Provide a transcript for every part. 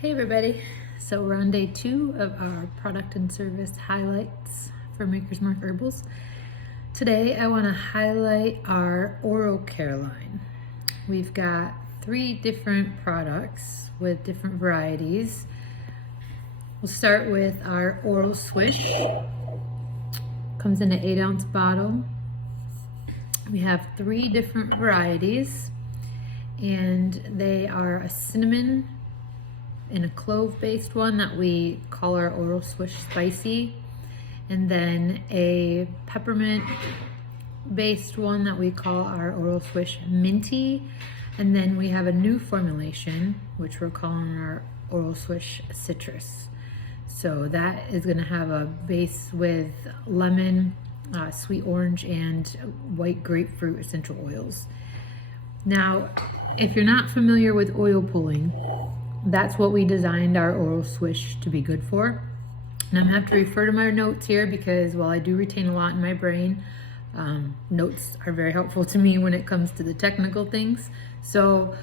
Hey everybody, so we're on day 2 of our product and service highlights for Maker's Mark Herbals. Today I want to highlight our oral care line. We've got 3 different products with different varieties. We'll start with our Oral Swish. Comes in an 8-ounce bottle. We have 3 different varieties, and they are a cinnamon and a clove-based one that we call our Oral Swish Spicy, and then a peppermint-based one that we call our Oral Swish Minty, and then we have a new formulation which we're calling our Oral Swish Citrus. So that is going to have a base with lemon, sweet orange, and white grapefruit essential oils. Now, if you're not familiar with oil pulling, that's what we designed our Oral Swish to be good for. And I'm going to have to refer to my notes here because while I do retain a lot in my brain, notes are very helpful to me when it comes to the technical things. So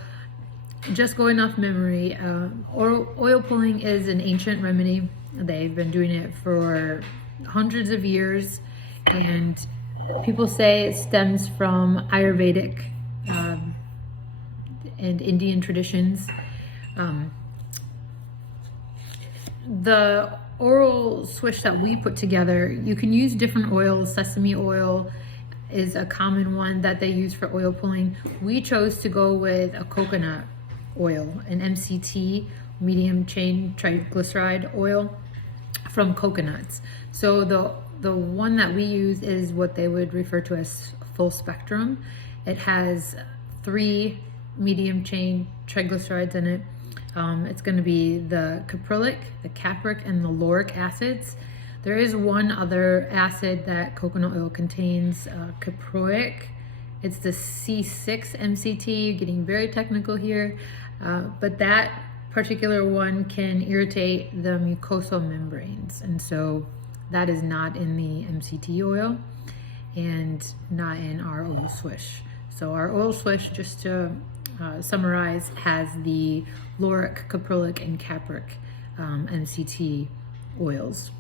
just going off memory, oil pulling is an ancient remedy. They've been doing it for hundreds of years, and people say it stems from Ayurvedic and Indian traditions. The Oral Swish that we put together, you can use different oils. Sesame oil is a common one that they use for oil pulling. We chose to go with a coconut oil, an MCT, medium chain triglyceride oil from coconuts. So the one that we use is what they would refer to as full spectrum. It has 3 medium chain triglycerides in it. It's going to be the caprylic, the capric, and the lauric acids. There is one other acid that coconut oil contains, caproic. It's the C6 MCT, getting very technical here, but that particular one can irritate the mucosal membranes, and so that is not in the MCT oil and not in our Oral Swish. So our Oral Swish, just to summarize, has the lauric, caprylic, and capric MCT oils.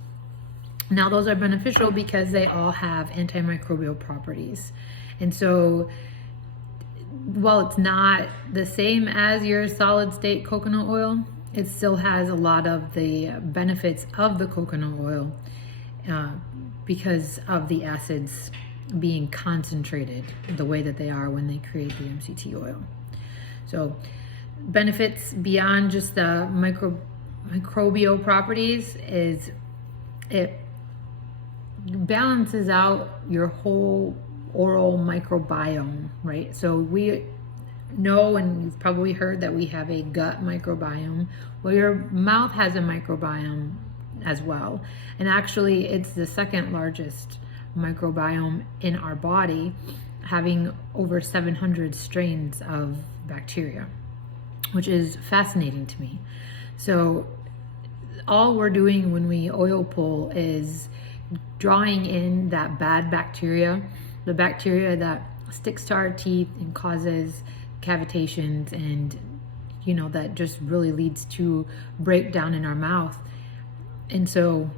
Now those are beneficial because they all have antimicrobial properties, and so while it's not the same as your solid state coconut oil, it still has a lot of the benefits of the coconut oil because of the acids being concentrated the way that they are when they create the MCT oil. So benefits beyond just the microbial properties is it balances out your whole oral microbiome, right? So we know, and you've probably heard, that we have a gut microbiome. Well, your mouth has a microbiome as well. And actually, it's the second largest microbiome in our body, having over 700 strains of bacteria, which is fascinating to me. So all we're doing when we oil pull is drawing in that bad bacteria, the bacteria that sticks to our teeth and causes cavitations, and that just really leads to breakdown in our mouth. And so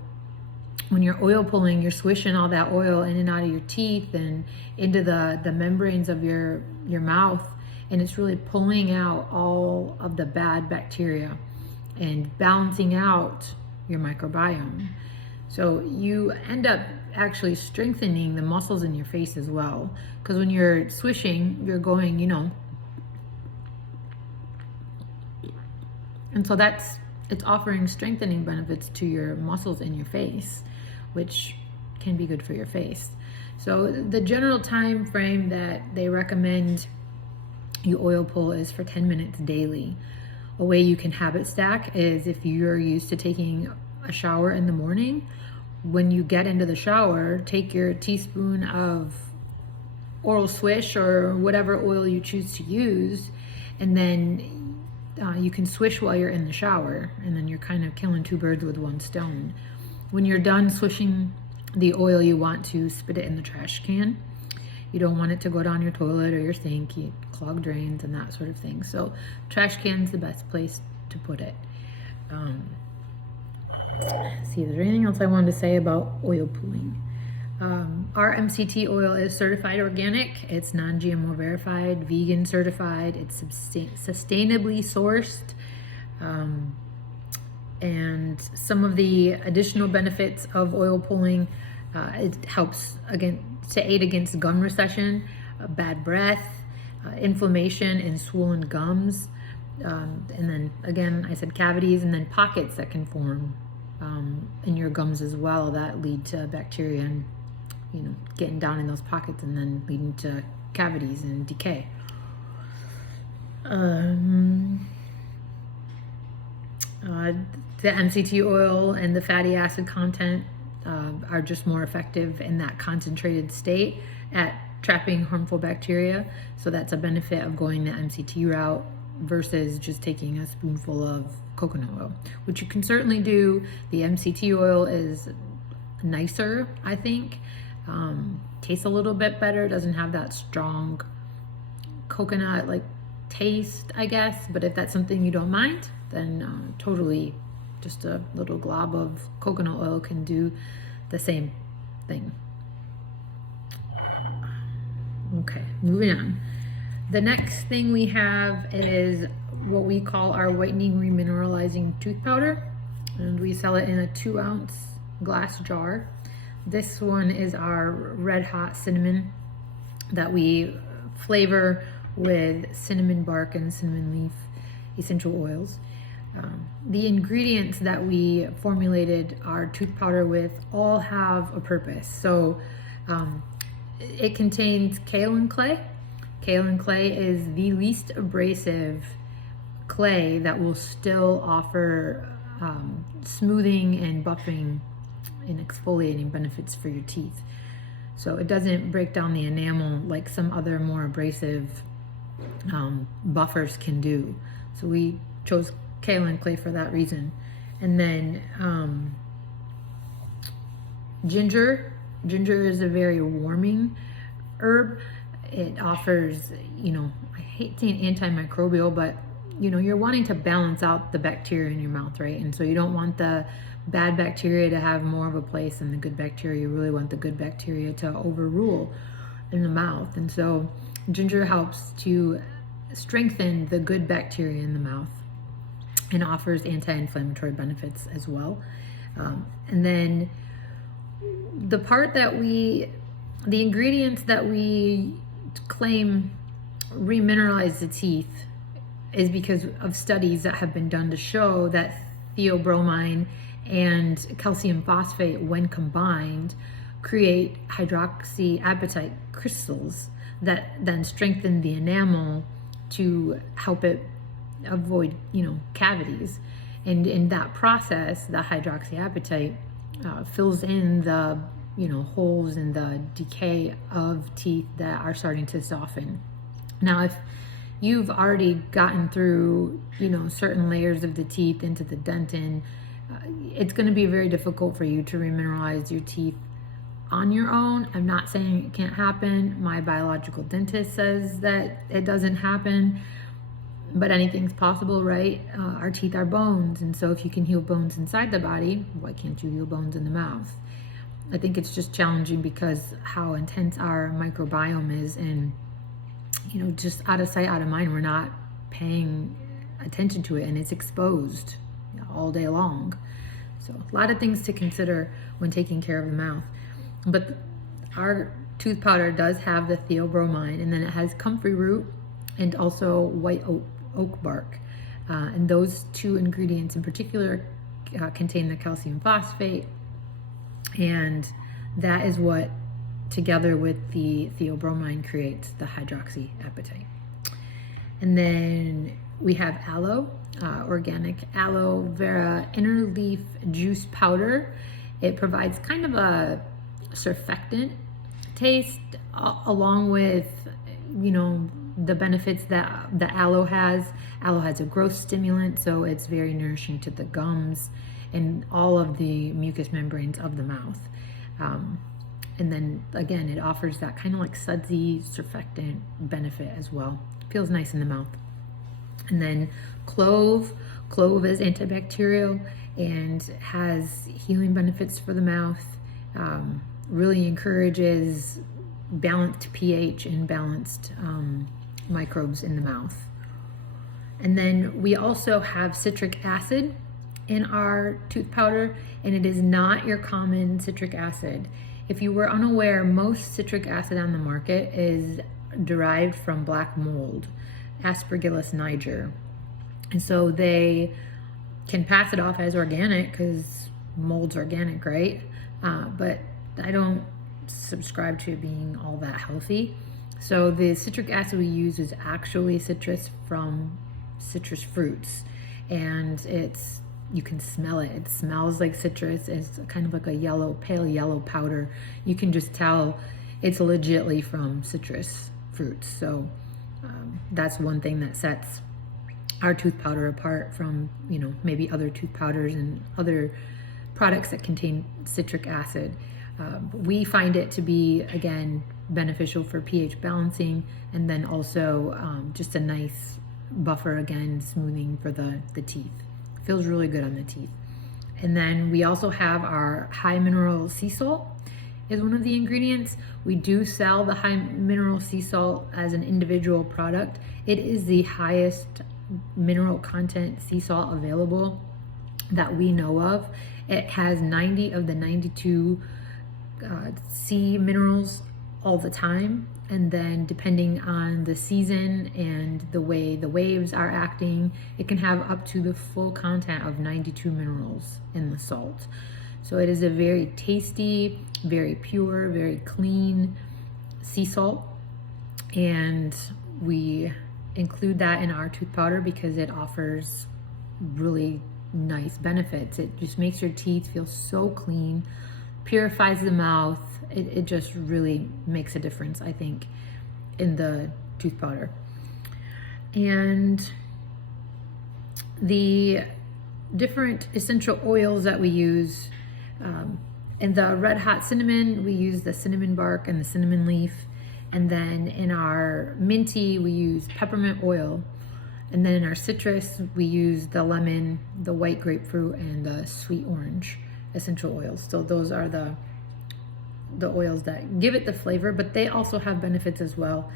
when you're oil pulling, you're swishing all that oil in and out of your teeth and into the membranes of your mouth, and it's really pulling out all of the bad bacteria and balancing out your microbiome. So you end up actually strengthening the muscles in your face as well, because when you're swishing, you're going, and so it's offering strengthening benefits to your muscles in your face, which can be good for your face. So the general time frame that they recommend you oil pull is for 10 minutes daily. A way you can habit stack is if you're used to taking a shower in the morning, when you get into the shower, take your teaspoon of Oral Swish or whatever oil you choose to use, and then you can swish while you're in the shower, and then you're kind of killing 2 birds with 1 stone. When you're done swishing the oil, you want to spit it in the trash can. You don't want it to go down your toilet or your sink, you clog drains and that sort of thing. So trash can's the best place to put it. Let's see, is there anything else I wanted to say about oil pooling? Our MCT oil is certified organic, it's non-GMO verified, vegan certified, it's sustainably sourced. And some of the additional benefits of oil pulling, it helps to aid against gum recession, bad breath, inflammation and swollen gums, and then again I said cavities, and then pockets that can form in your gums as well that lead to bacteria and getting down in those pockets and then leading to cavities and decay. The MCT oil and the fatty acid content are just more effective in that concentrated state at trapping harmful bacteria. So that's a benefit of going the MCT route versus just taking a spoonful of coconut oil, which you can certainly do. The MCT oil is nicer, I think. Tastes a little bit better, doesn't have that strong coconut like taste, I guess. But if that's something you don't mind, then totally just a little glob of coconut oil can do the same thing. Okay, moving on. The next thing we have is what we call our whitening remineralizing tooth powder, and we sell it in a 2-ounce glass jar. This one is our red hot cinnamon that we flavor with cinnamon bark and cinnamon leaf essential oils. The ingredients that we formulated our tooth powder with all have a purpose. So it contains kaolin clay. Kaolin clay is the least abrasive clay that will still offer smoothing and buffing and exfoliating benefits for your teeth. So it doesn't break down the enamel like some other more abrasive buffers can do. So we chose kaolin clay for that reason. And then ginger. Ginger is a very warming herb. It offers, I hate saying antimicrobial, but you're wanting to balance out the bacteria in your mouth, right? And so you don't want the bad bacteria to have more of a place than the good bacteria. You really want the good bacteria to overrule in the mouth. And so ginger helps to strengthen the good bacteria in the mouth and offers anti-inflammatory benefits as well. And then the ingredients that we claim remineralize the teeth is because of studies that have been done to show that theobromine and calcium phosphate, when combined, create hydroxyapatite crystals that then strengthen the enamel to help it avoid, cavities. And in that process, the hydroxyapatite fills in the, holes in the decay of teeth that are starting to soften. Now, if you've already gotten through, certain layers of the teeth into the dentin, it's going to be very difficult for you to remineralize your teeth on your own. I'm not saying it can't happen. My biological dentist says that it doesn't happen, but anything's possible, right? Our teeth are bones, and so if you can heal bones inside the body, why can't you heal bones in the mouth? I think it's just challenging because how intense our microbiome is, and just out of sight, out of mind. We're not paying attention to it, and it's exposed all day long. So a lot of things to consider when taking care of the mouth. But our tooth powder does have the theobromine, and then it has comfrey root and also white oak bark. And those two ingredients in particular contain the calcium phosphate, and that is what, together with the theobromine, creates the hydroxyapatite. And then we have aloe, organic aloe vera inner leaf juice powder. It provides kind of a surfactant taste along with, the benefits that the aloe has. Aloe has a growth stimulant, so it's very nourishing to the gums and all of the mucous membranes of the mouth. And then again, it offers that kind of like sudsy surfactant benefit as well. Feels nice in the mouth. And then clove. Clove is antibacterial and has healing benefits for the mouth. Really encourages balanced pH and balanced microbes in the mouth. And then we also have citric acid in our tooth powder, and it is not your common citric acid. If you were unaware, most citric acid on the market is derived from black mold, Aspergillus niger. And so they can pass it off as organic because mold's organic, right? But I don't subscribe to it being all that healthy. So the citric acid we use is actually citrus from citrus fruits, and you can smell it. It smells like citrus. It's kind of like a pale yellow powder. You can just tell it's legitly from citrus fruits. So that's one thing that sets our tooth powder apart from, maybe other tooth powders and other products that contain citric acid. We find it to be, again, beneficial for pH balancing, and then also just a nice buffer, again, smoothing for the teeth. Feels really good on the teeth. And then we also have our high mineral sea salt is one of the ingredients. We do sell the high mineral sea salt as an individual product. It is the highest mineral content sea salt available that we know of. It has 90 of the 92 sea minerals all the time, and then depending on the season and the way the waves are acting, it can have up to the full content of 92 minerals in the salt. So it is a very tasty, very pure, very clean sea salt, and we include that in our tooth powder because it offers really nice benefits. It just makes your teeth feel so clean, purifies the mouth. It just really makes a difference, I think, in the tooth powder. And the different essential oils that we use, in the red hot cinnamon, we use the cinnamon bark and the cinnamon leaf. And then in our minty, we use peppermint oil. And then in our citrus, we use the lemon, the white grapefruit, and the sweet orange essential oils. So those are the oils that give it the flavor, but they also have benefits as well,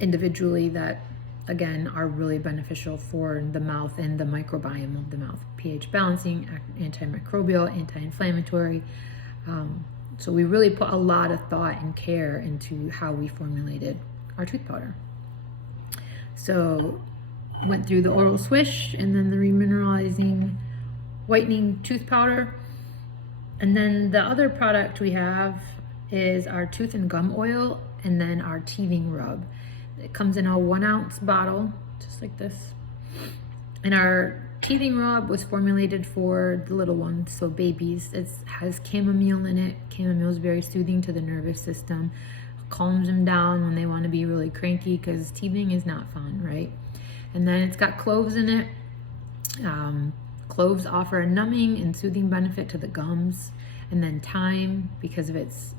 individually, that again are really beneficial for the mouth and the microbiome of the mouth. pH balancing, antimicrobial, anti-inflammatory. So we really put a lot of thought and care into how we formulated our tooth powder. So went through the oral swish and then the remineralizing whitening tooth powder. And then the other product we have is our tooth and gum oil, and then our teething rub. It comes in a 1 ounce bottle, just like this. And our teething rub was formulated for the little ones, so babies. It has chamomile in it. Chamomile is very soothing to the nervous system, calms them down when they want to be really cranky, because teething is not fun, right? And then it's got cloves in it. Cloves offer a numbing and soothing benefit to the gums, and then thyme, because of its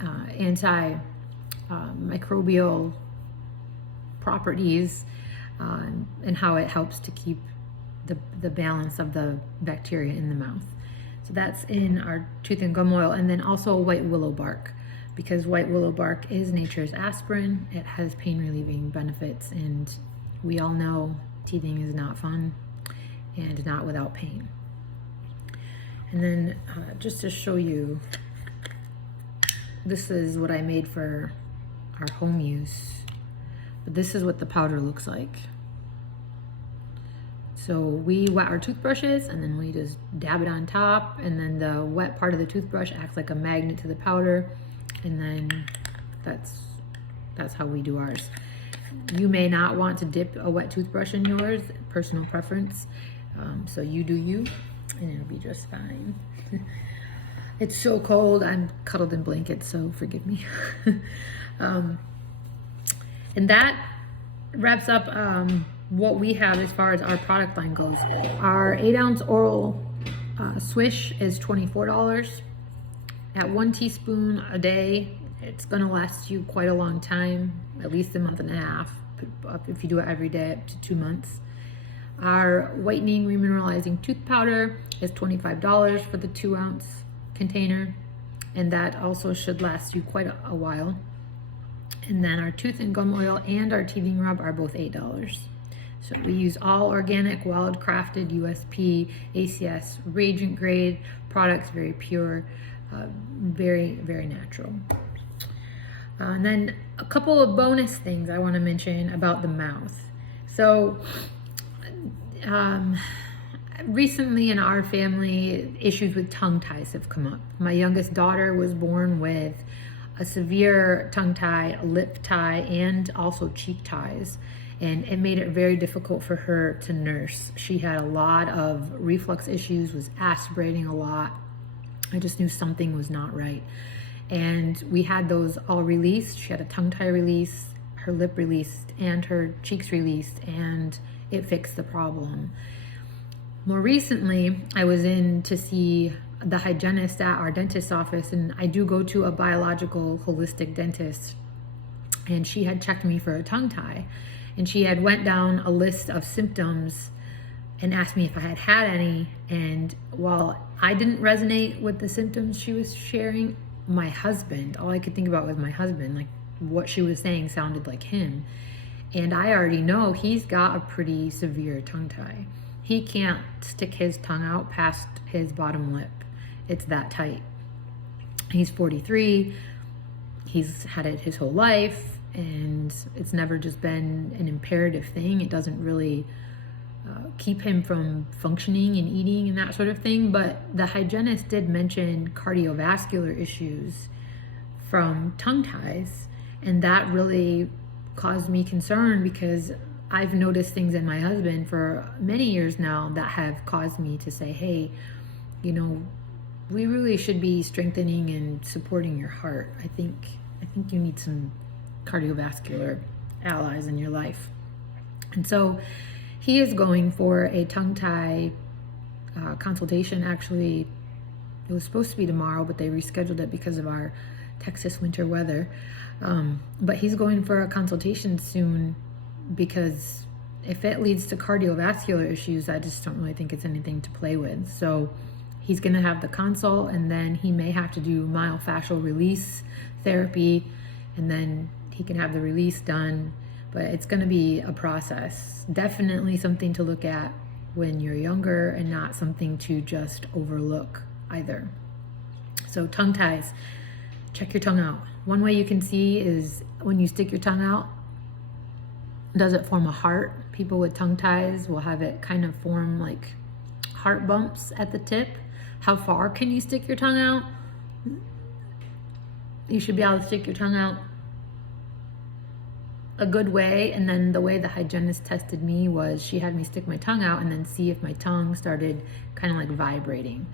antimicrobial properties, and how it helps to keep the balance of the bacteria in the mouth. So that's in our tooth and gum oil. And then also white willow bark, because white willow bark is nature's aspirin. It has pain relieving benefits, and we all know teething is not fun and not without pain. And then just to show you, this is what I made for our home use, but this is what the powder looks like. So we wet our toothbrushes, and then we just dab it on top, and then the wet part of the toothbrush acts like a magnet to the powder, and then that's how we do ours. You may not want to dip a wet toothbrush in yours, personal preference. So you do you, and it'll be just fine. It's so cold. I'm cuddled in blankets, so forgive me. And that wraps up what we have as far as our product line goes. Our 8 ounce oral swish is $24. At 1 teaspoon a day, it's gonna last you quite a long time, at least a month and a half, if you do it every day, up to 2 months. Our whitening remineralizing tooth powder is $25 for the 2-ounce container, and that also should last you quite a while. And then our tooth and gum oil and our teething rub are both $8. So we use all organic, wild crafted USP, ACS, reagent grade products, very pure, very, very natural. And then a couple of bonus things I want to mention about the mouth. So recently in our family, issues with tongue ties have come up. My youngest daughter was born with a severe tongue tie, lip tie, and also cheek ties. And it made it very difficult for her to nurse. She had a lot of reflux issues, was aspirating a lot. I just knew something was not right. And we had those all released. She had a tongue tie release, her lip released, and her cheeks released, and it fixed the problem. More recently, I was in to see the hygienist at our dentist's office, and I do go to a biological holistic dentist, and she had checked me for a tongue tie, and she had went down a list of symptoms and asked me if I had had any. And while I didn't resonate with the symptoms she was sharing, my husband, all I could think about was my husband. Like, what she was saying sounded like him. And I already know he's got a pretty severe tongue tie. He can't stick his tongue out past his bottom lip. It's that tight. He's 43. He's had it his whole life, and it's never just been an imperative thing. It doesn't really keep him from functioning and eating and that sort of thing. But the hygienist did mention cardiovascular issues from tongue ties, and that really caused me concern, because I've noticed things in my husband for many years now that have caused me to say, hey, you know, we really should be strengthening and supporting your heart. I think you need some cardiovascular allies in your life. And so he is going for a tongue tie consultation. Actually, it was supposed to be tomorrow, but they rescheduled it because of our Texas winter weather. But he's going for a consultation soon, because if it leads to cardiovascular issues, I just don't really think it's anything to play with. So he's going to have the consult, and then he may have to do myofascial release therapy, and then he can have the release done. But it's going to be a process. Definitely something to look at when you're younger, and not something to just overlook either. So tongue ties, check your tongue out. One way you can see is when you stick your tongue out, does it form a heart? People with tongue ties will have it kind of form like heart bumps at the tip. How far can you stick your tongue out? You should be able to stick your tongue out a good way. And then the way the hygienist tested me was she had me stick my tongue out and then see if my tongue started kind of like vibrating.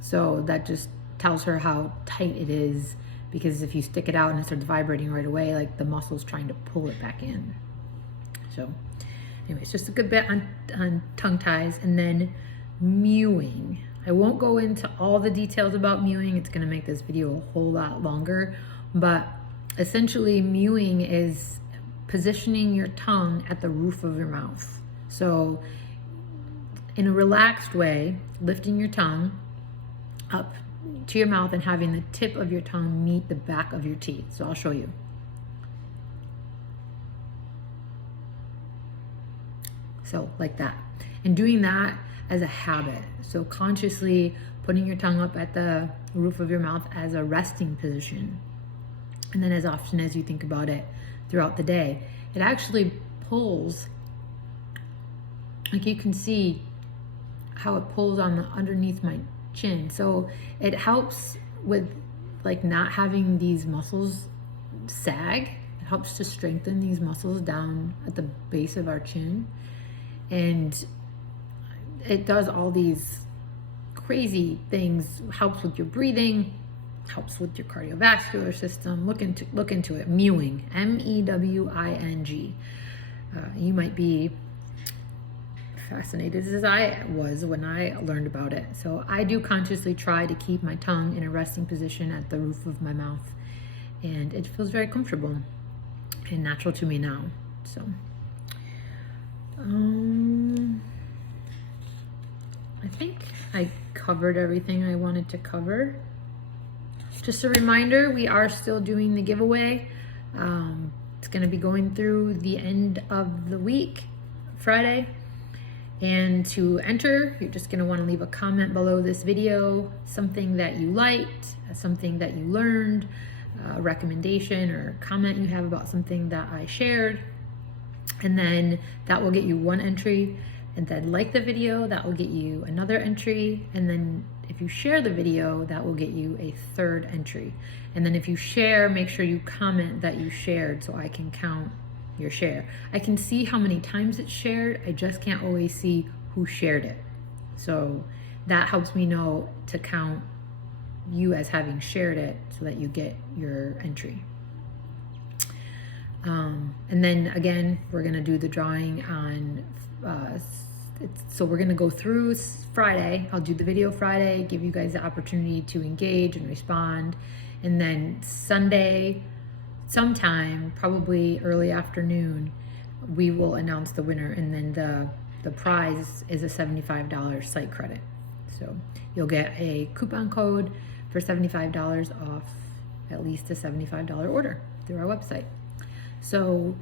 So that just tells her how tight it is, because if you stick it out and it starts vibrating right away, like the muscle's trying to pull it back in. So anyways, just a good bit on tongue ties. And then mewing. I won't go into all the details about mewing. It's going to make this video a whole lot longer. But essentially, mewing is positioning your tongue at the roof of your mouth. So in a relaxed way, lifting your tongue up to your mouth and having the tip of your tongue meet the back of your teeth. So I'll show you. So like that. And doing that as a habit. So consciously putting your tongue up at the roof of your mouth as a resting position. And then as often as you think about it throughout the day, it actually pulls, like you can see how it pulls on the underneath my chin. So it helps with like not having these muscles sag. It helps to strengthen these muscles down at the base of our chin. And it does all these crazy things, helps with your breathing, helps with your cardiovascular system. Look into it. Mewing, M-E-W-I-N-G. You might be fascinated as I was when I learned about it. So I do consciously try to keep my tongue in a resting position at the roof of my mouth, and it feels very comfortable and natural to me now. So think I covered everything I wanted to cover. Just a reminder, we are still doing the giveaway. It's going to be going through the end of the week, Friday. And to enter, you're just going to want to leave a comment below this video, something that you liked, something that you learned, a recommendation or comment you have about something that I shared. And then that will get you one entry. And then like the video, that will get you another entry. And then if you share the video, that will get you a third entry. And then if you share, make sure you comment that you shared so I can count your share. I can see how many times it's shared. I just can't always see who shared it. So that helps me know to count you as having shared it so that you get your entry. And then again, we're gonna do the drawing on, so we're gonna go through Friday. I'll do the video Friday, give you guys the opportunity to engage and respond. And then Sunday, sometime, probably early afternoon, we will announce the winner. And then the prize is a $75 site credit. So you'll get a coupon code for $75 off at least a $75 order through our website. So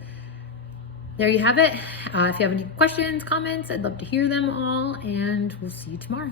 there you have it. If you have any questions, comments, I'd love to hear them all, and we'll see you tomorrow.